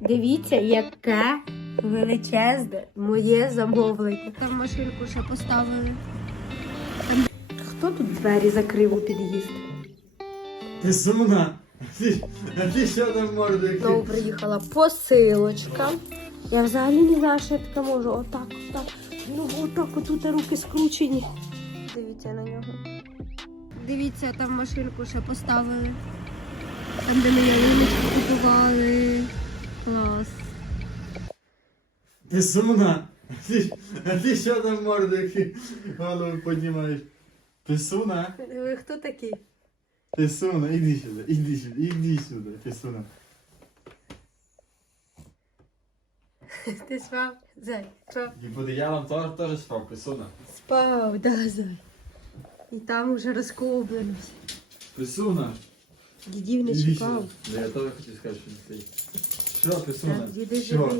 Дивіться, яке величезне моє замовлення. Там машинку ще поставили. Хто тут двері закрив у під'їзд? Ти сумна? А ти що там мордик? Знову приїхала посилочка. Я взагалі не знаю, що я таке можу. Отак, отак. Ну, отак, отут руки скручені. Дивіться на нього. Дивіться, там машинку ще поставили. Там, де ми ялиночку купували. Клас. Ти сумна? Ти, а ти що там мордик? Голову піднімаєш. Ти сумна? Ви хто такий? Ти сумна, іди сюди, іди сюди, іди сюди, ти сумна. Ти спав? Зай, що? І буде я вам теж, теж спав, ти сумна. Спав, да, зай. І там уже розкоблено. Ти сумна? Дідів не Іди чекав. сюди. Я теж хотів сказати, що не ти. Що, пісуна? Так, Що?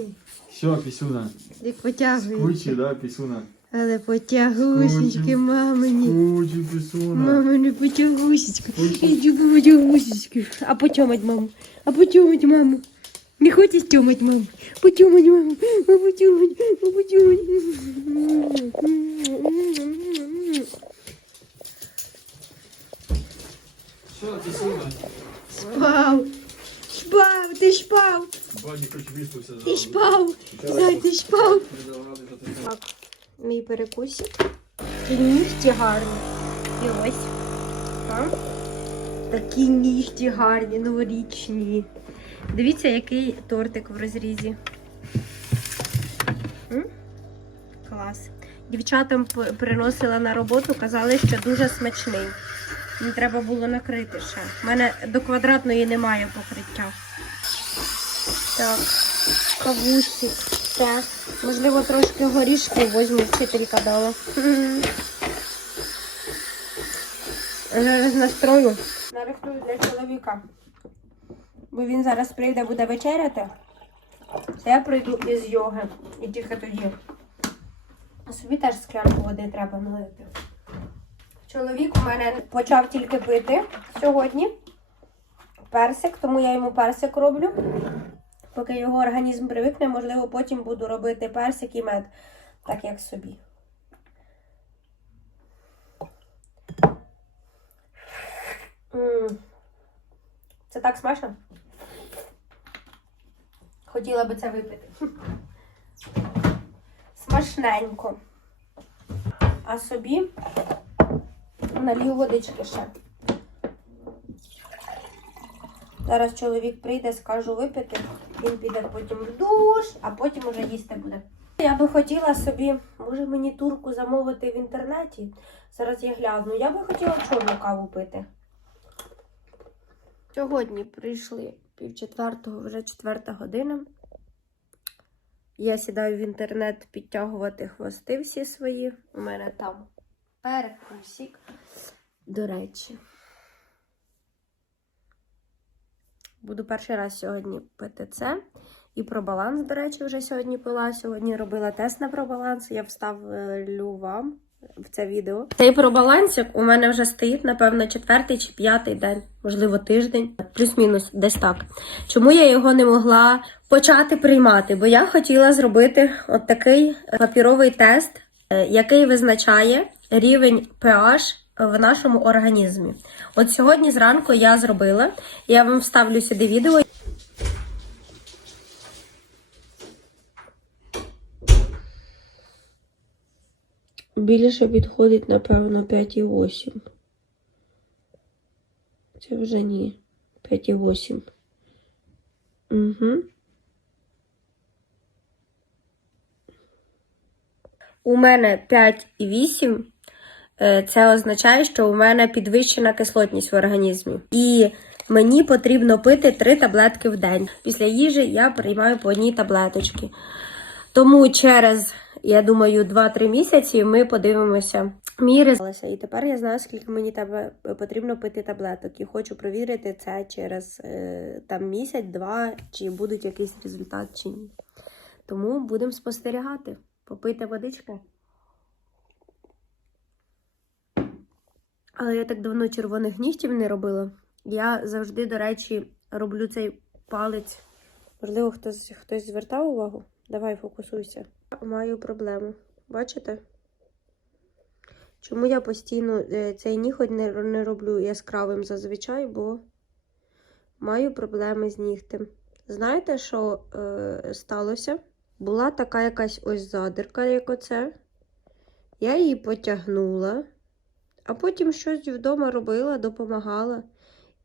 Як потягує. Скучі, да, пісуна? Але потягусечки, мамині. Мама, не потягусечка. Хочу. Иди потягусечка. А потемать маму. А потемать маму. Не хочешь тёмать маму? Потемать маму. А потемать. А потемать. Що, пісуна? Спав. Спав, ти спав. Баді хоч виспався Ти спав. Зай. Так, мій перекусик. Такі нігті гарні. І ось. Так. Такі нігті гарні, новорічні. Дивіться, який тортик в розрізі. М? Клас. Дівчатам приносила на роботу, казали, що дуже смачний. Не треба було накрити ще. У мене до квадратної немає покриття. Так, кавусик. Це. Можливо, трошки горішки возьму, вчителька дала. Зараз настрою. Нарихтую для чоловіка. Бо він зараз прийде, буде вечеряти. Я прийду із йоги. І тільки тоді. А собі теж склянку води треба налити. Чоловік у мене почав тільки пити сьогодні. Персик, тому я йому персик роблю. Поки його організм привикне, можливо, потім буду робити персик і мед, так як собі. Це так смачно. Хотіла би це випити. Смачненько. А собі налью водички ще. Зараз чоловік прийде, скажу випити. Він піде потім в душ, а потім уже їсти буде. Я би хотіла собі, може мені турку замовити в інтернеті. Зараз я гляну. Я би хотіла чорну каву пити. Сьогодні прийшли пів четвертого, вже четверта година. Я сідаю в інтернет підтягувати хвости всі свої. У мене там перекусик. До речі. Буду перший раз сьогодні пити це. І про баланс, до речі, вже сьогодні пила. Сьогодні робила тест на пробаланс. Я вставлю вам в це відео. Цей пробалансик у мене вже стоїть, напевно, четвертий чи п'ятий день, можливо, тиждень, плюс-мінус, десь так. Чому я його не могла почати приймати? Бо я хотіла зробити от такий папіровий тест, е, який визначає рівень pH в нашому організмі. От сьогодні зранку я зробила. Я вам вставлю сюди відео. Більше підходить, напевно, 5,8. Це вже ні. 5,8. Угу. У мене 5,8. Е, Це означає, що у мене підвищена кислотність в організмі. І мені потрібно пити 3 таблетки в день. Після їжі я приймаю по одній таблеточці. Тому через, я думаю, 2-3 місяці ми подивимося міри. І тепер я знаю, скільки мені тебе потрібно пити таблеток. І хочу провірити це через е, там місяць-два, чи будуть якийсь результат чи ні. Тому будемо спостерігати. Попийте водички. Але я так давно червоних нігтів не робила. Я завжди, до речі, роблю цей палець Можливо, хтось, хтось звертав увагу? Давай фокусуйся. Маю проблему. Бачите? Чому я постійно е, цей ніготь не, не роблю яскравим зазвичай, бо маю проблеми з нігтем. Знаєте, що е, сталося? Була така якась ось задирка, як оце. Я її потягнула, а потім щось вдома робила, допомагала.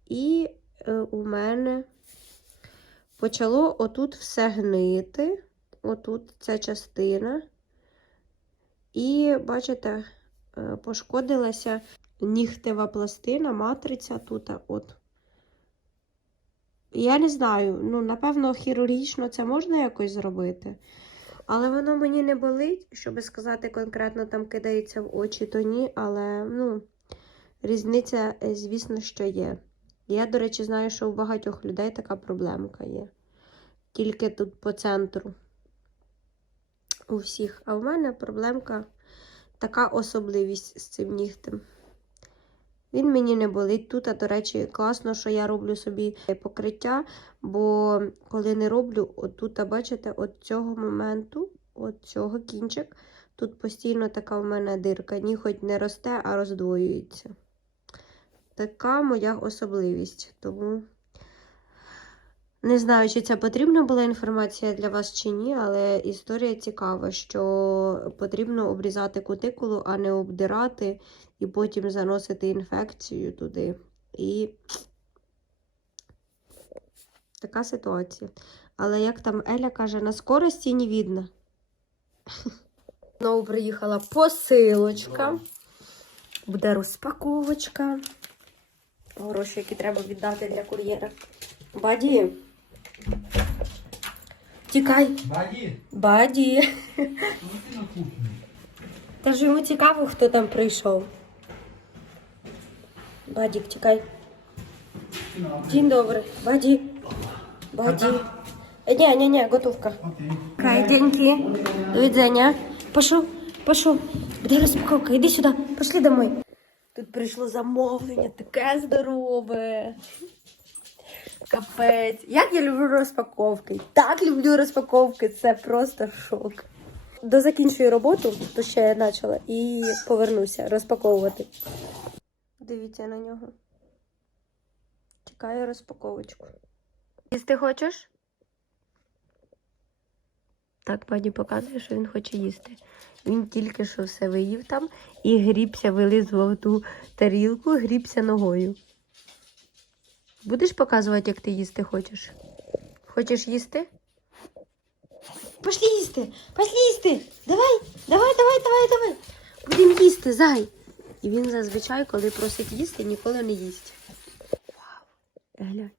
І е, у мене почало отут все гнити. Отут ця частина. І, бачите, е, пошкодилася нігтева пластина, матриця тут. От. Я не знаю, ну, напевно, хірургічно це можна якось зробити. Але воно мені не болить, щоб сказати конкретно там кидається в очі, то ні, але ну, різниця, е, звісно, що є. Я, до речі, знаю, що у багатьох людей така проблемка є. Тільки тут по центру. У всіх. А в мене проблемка така особливість з цим нігтем. Він мені не болить тут, а до речі, класно, що я роблю собі покриття, бо коли не роблю, отут, бачите, от цього моменту, от цього кінчик, тут постійно така в мене дирка. Ні, хоч не росте, а роздвоюється. Така моя особливість. Тому не знаю, чи це потрібна була інформація для вас чи ні, але історія цікава, що потрібно обрізати кутикулу, а не обдирати і потім заносити інфекцію туди. І така ситуація. Але як там Еля каже, на скорості не видно. Знову приїхала посилочка. Буде розпаковочка. Гроші, які треба віддати для кур'єра. Баді. Тікай. Баді, Баді. ну ти на кухні. Та ж йому цікаво, хто там прийшов. Бадік, тікай. День добрий. Баді. Баді. Е, Ні, ні, ні, готовка. Окей. Кай, деньки. До відзення. Пошов, пошов. Де розпаковка? Іди сюди. Пошли домой. Тут прийшло замовлення, таке здорове. Капець. Як я люблю розпаковки. Так люблю розпаковки. Це просто шок. Дозакінчую роботу, то ще я почала, і повернуся розпаковувати. Дивіться на нього. Чекаю розпаковочку. Їсти хочеш? Так, пані показує, що він хоче їсти. Він тільки що все виїв там і грібся, вилизував ту тарілку, грібся ногою. Будеш показувати, як ти їсти хочеш? Хочеш їсти? Пошли їсти! Пошли їсти! Давай, давай, давай, давай, давай. Будемо їсти, зай. І він зазвичай, коли просить їсти, ніколи не їсть. Вау! Глянь.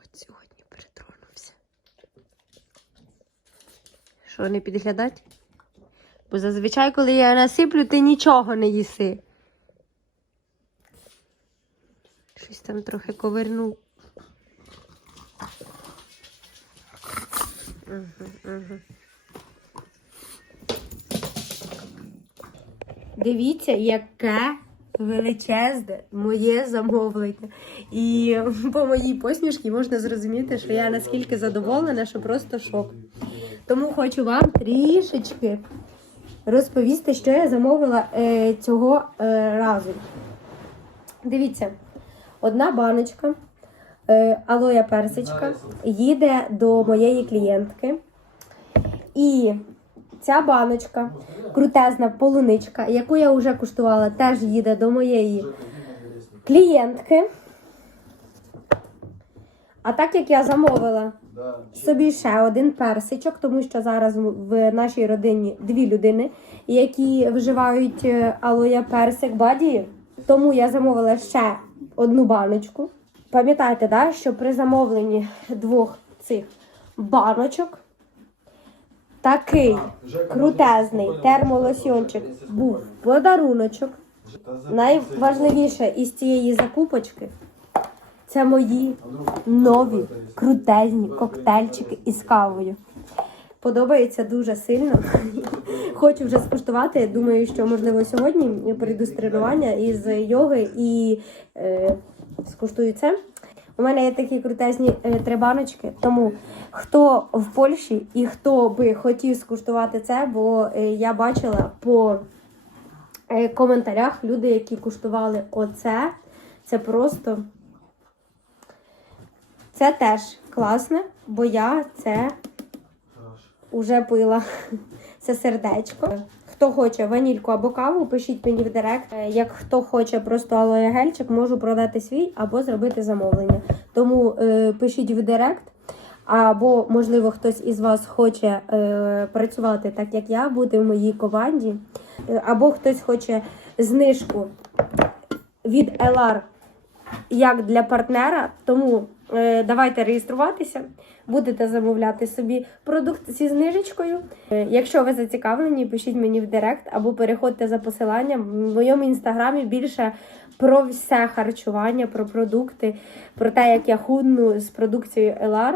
От сьогодні притронувся. Що, не підглядать? Бо зазвичай, коли я насиплю, ти нічого не їси. Щось там трохи ковернув. Угу, угу. Дивіться, яке величезне моє замовлення. І по моїй посмішці можна зрозуміти, що я наскільки задоволена, що просто шок. Тому хочу вам трішечки розповісти, що я замовила е, цього е, разу. Дивіться, одна баночка е, алоя персичка їде до моєї клієнтки. І ця баночка, крутезна полуничка, яку я вже куштувала, теж їде до моєї клієнтки. А так як я замовила собі ще один персичок, тому що зараз в нашій родині дві людини, які вживають е, алоя персик баді. Тому я замовила ще одну баночку. Пам'ятаєте, да, що при замовленні двох цих баночок такий крутезний термолосьончик був подаруночок. Найважливіше із цієї закупочки це мої нові крутезні коктейльчики із кавою. Подобається дуже сильно. Хочу вже скуштувати. Думаю, що можливо сьогодні я прийду з тренування із йоги і е, скуштую це. У мене є такі крутезні е, три. Тому хто в Польщі і хто би хотів скуштувати це, бо е, я бачила по е, коментарях люди, які куштували оце. Це просто. Це теж класне, бо я це уже пила. Це сердечко. Хто хоче ванільку або каву, пишіть мені в директ. Е, Як хто хоче просто алоє-гельчик, можу продати свій або зробити замовлення. Тому е, пишіть в директ. Або, можливо, хтось із вас хоче е, працювати так, як я, бути в моїй команді. Е, Або хтось хоче знижку від LR як для партнера. Тому давайте реєструватися, будете замовляти собі продукт зі знижечкою. Е, якщо ви зацікавлені, пишіть мені в директ або переходьте за посиланням. В моєму інстаграмі більше про все харчування, про продукти, про те, як я худну з продукцією LR.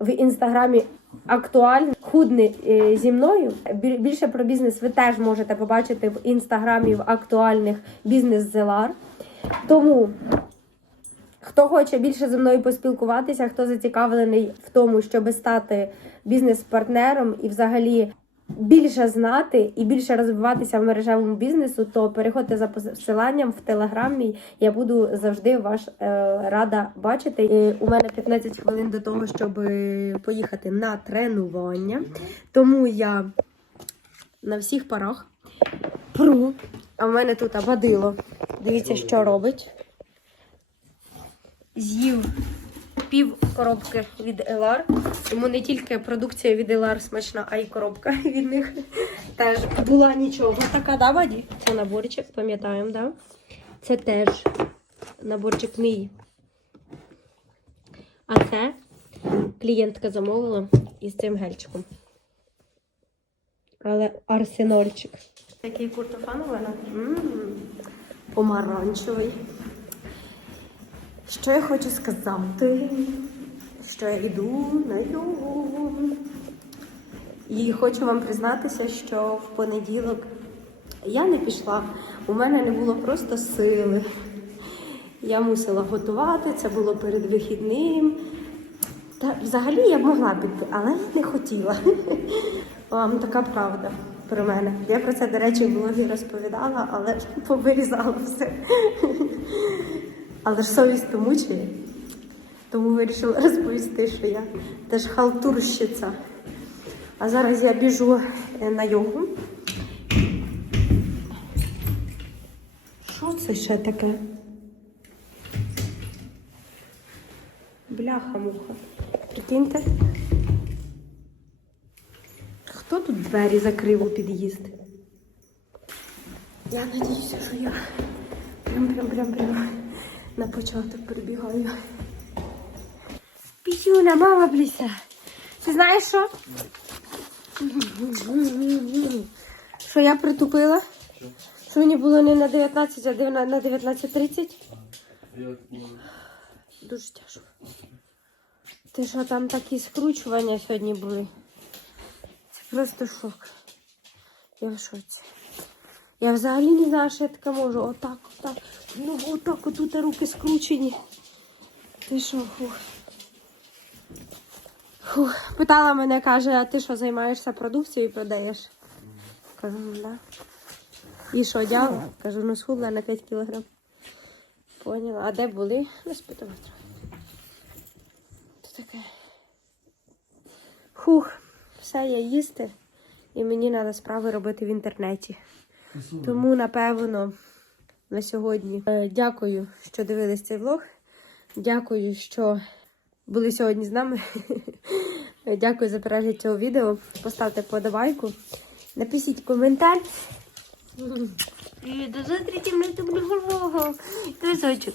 В інстаграмі актуально худни е, зі мною. Більше про бізнес ви теж можете побачити в інстаграмі в актуальних бізнес з LR. Тому Хто хоче більше зі мною поспілкуватися, хто зацікавлений в тому, щоб стати бізнес-партнером і взагалі більше знати і більше розвиватися в мережевому бізнесу, то переходьте за посиланням в телеграмі. Я буду завжди вас е, рада бачити. І у мене 15 хвилин до того, щоб е, поїхати на тренування. Тому я на всіх парах пру. А в мене тут абадило. Дивіться, що робить з'їв пів коробки від Елар. Тому не тільки продукція від Елар смачна, а й коробка від них теж була нічого. Така, да, Ваді? Це наборчик, пам'ятаємо, да? Це теж наборчик мій. А це клієнтка замовила із цим гельчиком. Але арсенальчик. Такий куртофан у мене. Помаранчевий. Що я хочу сказати? Що я йду на йогу. І хочу вам признатися, що в понеділок я не пішла. У мене не було просто сили. Я мусила готувати, це було перед вихідним. Та взагалі я могла піти, але не хотіла. Вам така правда про мене. Я про це, до речі, в блогі розповідала, але повирізала все. Але ж совість то. Тому вирішила розповісти, що я теж халтурщиця. А зараз я біжу е, на йогу. Що це ще таке? Бляха-муха. Прикиньте. Хто тут двері закрив у під'їзд? Я надіюся, що я прям прям прям прям на початок прибігаю. Пісюна, мама бліся. Ти знаєш що? Що я притупила? Що мені було не на 19, а на 19.30? Дуже тяжко. Ти що там такі скручування сьогодні були? Це просто шок. Я в шоці. Я взагалі не знаю, що я таке можу. Отак, отак. Ну, отак, отут руки скручені. Ти що, фух. Фух. Питала мене, каже, а ти що займаєшся продукцією і продаєш? Кажу, ну да. І що, дяла? Кажу, ну схудла на 5 кілограм. Поняла. А де були? Спитала трохи. То таке. Хух, все, я їсти. І мені треба справи робити в інтернеті. Тому, напевно, на сьогодні е, дякую, що дивились цей влог. Дякую, що були сьогодні з нами. Дякую за перегляд цього відео. Поставте подобайку, напишіть коментар. І до зустрічі в наступного влогу. Крисочок.